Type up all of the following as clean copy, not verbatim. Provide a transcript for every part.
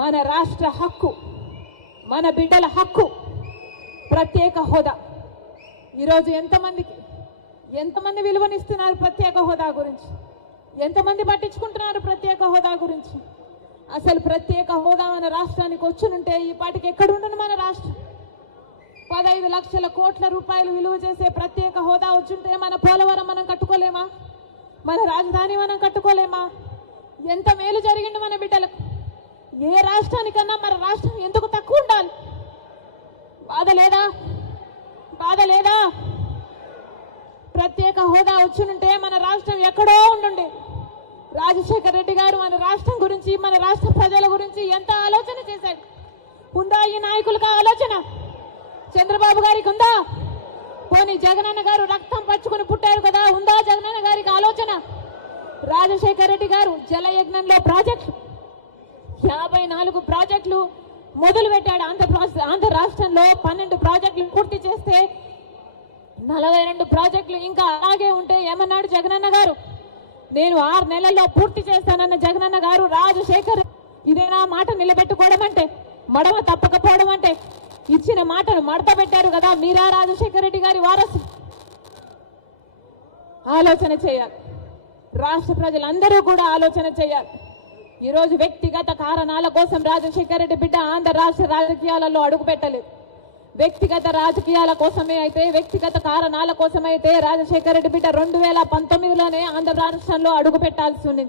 మన రాష్ట్ర హక్కు, మన బిడ్డల హక్కు ప్రత్యేక హోదా. ఈరోజు ఎంతమంది విలువనిస్తున్నారు ప్రత్యేక హోదా గురించి? ఎంతమంది పట్టించుకుంటున్నారు ప్రత్యేక హోదా గురించి? అసలు ప్రత్యేక హోదా మన రాష్ట్రానికి వచ్చునుంటే ఈ పాటికి ఎక్కడుండును మన రాష్ట్రం? 15 లక్షల కోట్ల రూపాయలు విలువ చేసే ప్రత్యేక హోదా వచ్చుంటే మన పోలవరం మనం కట్టుకోలేమా? మన రాజధాని మనం కట్టుకోలేమా? ఎంత మేలు జరిగింది మన బిడ్డలకు. ఏ రాష్ట్రానికన్నా మన రాష్ట్రం ఎందుకు తక్కువ ఉండాలి? బాధ లేదా? ప్రత్యేక హోదా వచ్చునుంటే మన రాష్ట్రం ఎక్కడో ఉండుండే. రాజశేఖర రెడ్డి గారు మన రాష్ట్రం గురించి, మన రాష్ట్ర ప్రజల గురించి ఎంత ఆలోచన చేశాడు. ఉందా ఈ నాయకులకు ఆలోచన? చంద్రబాబు గారికి ఉందా? పోనీ జగనన్న గారు రక్తం పచ్చుకుని పుట్టారు కదా, ఉందా జగనన్న గారికి ఆలోచన? రాజశేఖర రెడ్డి గారు జలయజ్ఞంలో ప్రాజెక్టులు 54 ప్రాజెక్టులు మొదలు పెట్టాడు. ఆంధ్ర రాష్ట్రంలో 12 ప్రాజెక్టులు పూర్తి చేస్తే 42 ప్రాజెక్టులు ఇంకా అలాగే ఉంటే ఏమన్నాడు జగనన్న గారు? నేను 6 నెలల్లో పూర్తి చేస్తానన్న జగనన్న గారు రాజశేఖర్ ఇదేనా మాట నిలబెట్టుకోవడం అంటే? మడమ తప్పకపోవడం అంటే? ఇచ్చిన మాటను మడత పెట్టారు కదా. మీరా రాజశేఖర రెడ్డి గారి వారసు? ఆలోచన చేయాలి. రాష్ట్ర ప్రజలందరూ కూడా ఆలోచన చేయాలి. ఈరోజు వ్యక్తిగత కారణాల కోసం రాజశేఖర రెడ్డి బిడ్డ ఆంధ్ర రాష్ట్ర రాజకీయాలలో అడుగు పెట్టలేదు. వ్యక్తిగత రాజకీయాల కోసమే అయితే, వ్యక్తిగత కారణాల కోసమైతే రాజశేఖర రెడ్డి బిడ్డ 2019లోనే ఆంధ్ర రాష్ట్రంలో అడుగు పెట్టాల్సి ఉంది.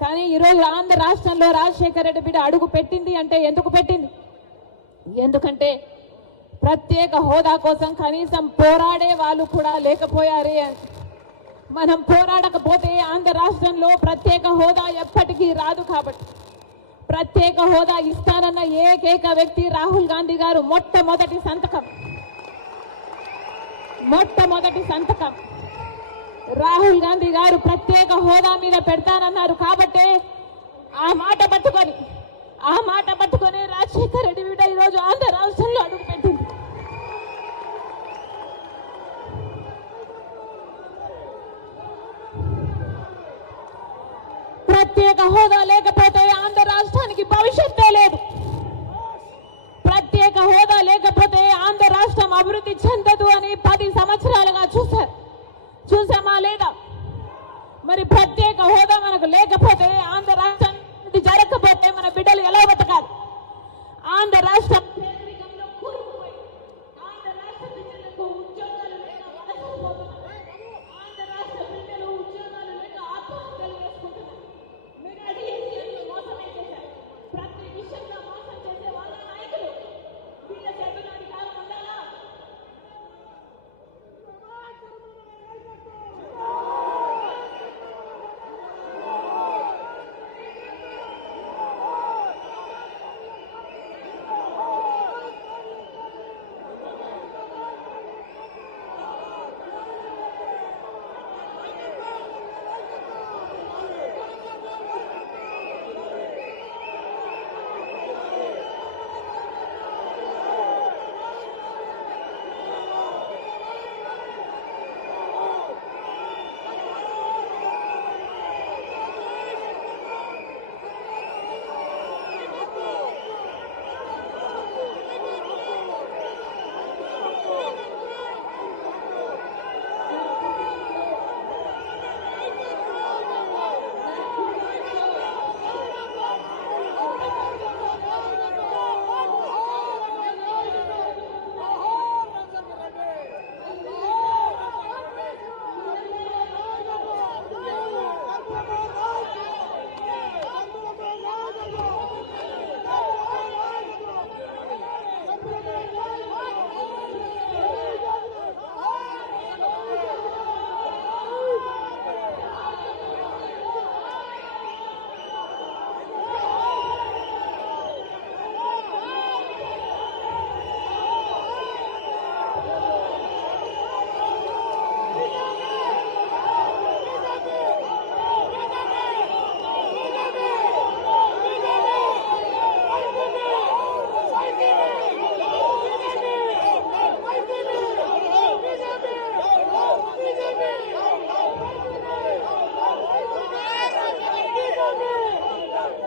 కానీ ఈరోజు ఆంధ్ర రాష్ట్రంలో రాజశేఖర రెడ్డి బిడ్డ అడుగు పెట్టింది అంటే ఎందుకు పెట్టింది? ఎందుకంటే ప్రత్యేక హోదా కోసం కనీసం పోరాడే వాళ్ళు కూడా లేకపోయారే అని. మనం పోరాడకపోతే ఆంధ్ర రాష్ట్రంలో ప్రత్యేక హోదా ఎప్పటికీ రాదు. కాబట్టి ప్రత్యేక హోదా ఇస్తానన్న ఏకైక వ్యక్తి రాహుల్ గాంధీ గారు. మొట్టమొదటి సంతకం రాహుల్ గాంధీ గారు ప్రత్యేక హోదా మీద పెడతానన్నారు. కాబట్టే ఆ మాట పట్టుకొని రాజశేఖర రెడ్డి బిడ్డ ఈరోజు ఆంధ్ర రాష్ట్రంలో అడుగుపెట్టింది. ప్రత్యేక హోదా లేకపోతే ఆంధ్ర రాష్ట్రానికి భవిష్యత్తే లేదు. ప్రత్యేక హోదా లేకపోతే ఆంధ్ర రాష్ట్రం అభివృద్ధి చెందదు అని 10 సంవత్సరాలుగా చూసామా లేదా? మరి ప్రత్యేక హోదా మనకు లేకపోతే, ఆంధ్ర రాష్ట్రం జరగకపోతే మన బిడ్డలు ఎలా బతకాలి? ఆంధ్ర రాష్ట్రం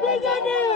BJP!